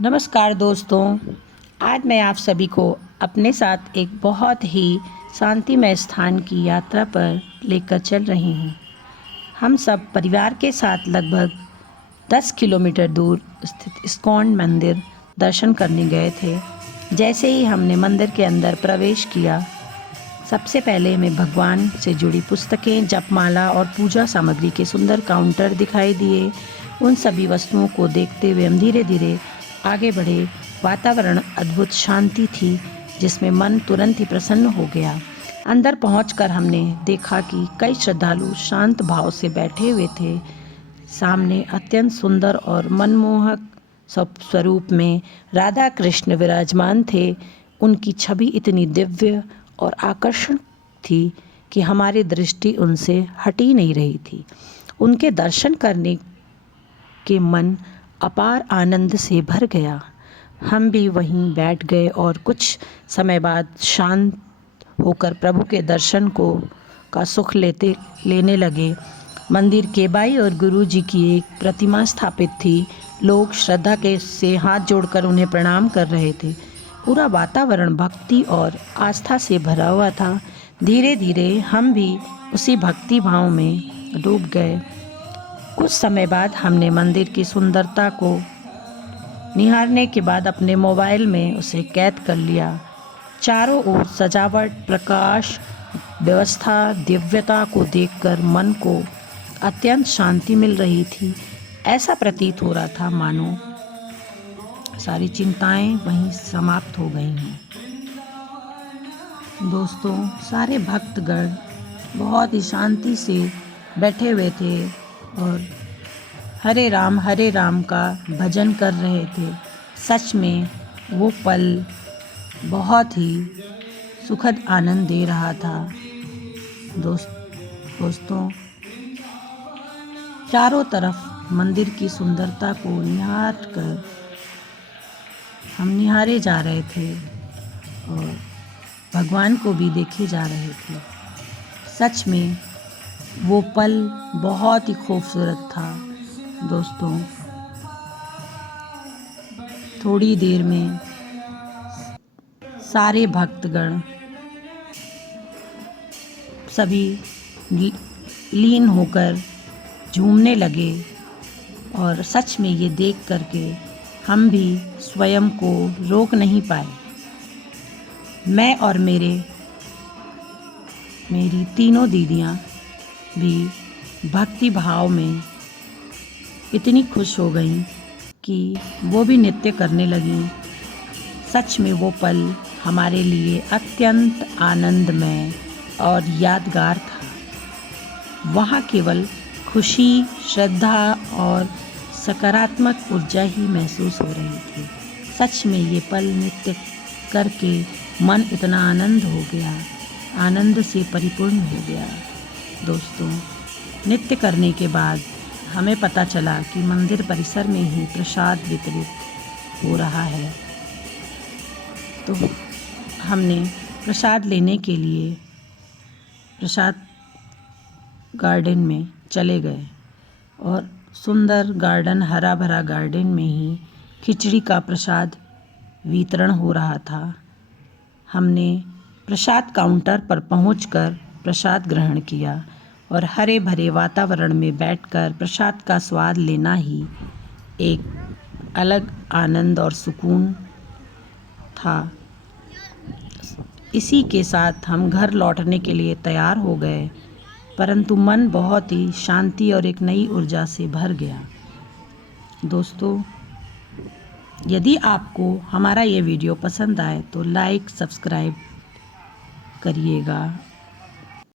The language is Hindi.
नमस्कार दोस्तों, आज मैं आप सभी को अपने साथ एक बहुत ही शांतिमय स्थान की यात्रा पर लेकर चल रही हूँ। हम सब परिवार के साथ लगभग 10 किलोमीटर दूर स्थित इस्कॉन मंदिर दर्शन करने गए थे। जैसे ही हमने मंदिर के अंदर प्रवेश किया, सबसे पहले हमें भगवान से जुड़ी पुस्तकें, जपमाला और पूजा सामग्री के सुंदर काउंटर दिखाई दिए। उन सभी वस्तुओं को देखते हुए हम धीरे धीरे आगे बढ़े। वातावरण अद्भुत शांति थी, जिसमें मन तुरंत ही प्रसन्न हो गया। अंदर पहुंचकर हमने देखा कि कई श्रद्धालु शांत भाव से बैठे हुए थे। सामने अत्यंत सुंदर और मनमोहक स्वरूप में राधा कृष्ण विराजमान थे। उनकी छवि इतनी दिव्य और आकर्षक थी कि हमारी दृष्टि उनसे हट ही नहीं रही थी। उनके दर्शन करने के मन अपार आनंद से भर गया। हम भी वहीं बैठ गए और कुछ समय बाद शांत होकर प्रभु के दर्शन का सुख लेने लगे। मंदिर के बाईं ओर गुरु जी की एक प्रतिमा स्थापित थी। लोग श्रद्धा से हाथ जोड़कर उन्हें प्रणाम कर रहे थे। पूरा वातावरण भक्ति और आस्था से भरा हुआ था। धीरे धीरे हम भी उसी भक्ति भाव में डूब गए। कुछ समय बाद हमने मंदिर की सुंदरता को निहारने के बाद अपने मोबाइल में उसे कैद कर लिया। चारों ओर सजावट, प्रकाश, व्यवस्था, दिव्यता को देखकर मन को अत्यंत शांति मिल रही थी। ऐसा प्रतीत हो रहा था मानो सारी चिंताएं वहीं समाप्त हो गई हैं। दोस्तों, सारे भक्तगण बहुत ही शांति से बैठे हुए थे और हरे राम का भजन कर रहे थे। सच में वो पल बहुत ही सुखद आनंद दे रहा था। दोस्तों, चारों तरफ मंदिर की सुंदरता को निहार कर हम निहारे जा रहे थे और भगवान को भी देखे जा रहे थे। सच में वो पल बहुत ही खूबसूरत था। दोस्तों, थोड़ी देर में सारे भक्तगण सभी लीन होकर झूमने लगे और सच में ये देख करके हम भी स्वयं को रोक नहीं पाए। मैं और मेरी तीनों दीदियाँ भी भक्ति भाव में इतनी खुश हो गईं कि वो भी नृत्य करने लगीं। सच में वो पल हमारे लिए अत्यंत आनंदमय और यादगार था। वहाँ केवल खुशी, श्रद्धा और सकारात्मक ऊर्जा ही महसूस हो रही थी। सच में ये पल नृत्य करके मन इतना आनंद से परिपूर्ण हो गया। दोस्तों, नृत्य करने के बाद हमें पता चला कि मंदिर परिसर में ही प्रसाद वितरित हो रहा है। तो हमने प्रसाद लेने के लिए प्रसाद गार्डन में चले गए और सुंदर गार्डन, हरा भरा गार्डन में ही खिचड़ी का प्रसाद वितरण हो रहा था। हमने प्रसाद काउंटर पर पहुंचकर प्रसाद ग्रहण किया और हरे भरे वातावरण में बैठकर प्रसाद का स्वाद लेना ही एक अलग आनंद और सुकून था। इसी के साथ हम घर लौटने के लिए तैयार हो गए, परंतु मन बहुत ही शांति और एक नई ऊर्जा से भर गया। दोस्तों, यदि आपको हमारा ये वीडियो पसंद आए तो लाइक, सब्सक्राइब करिएगा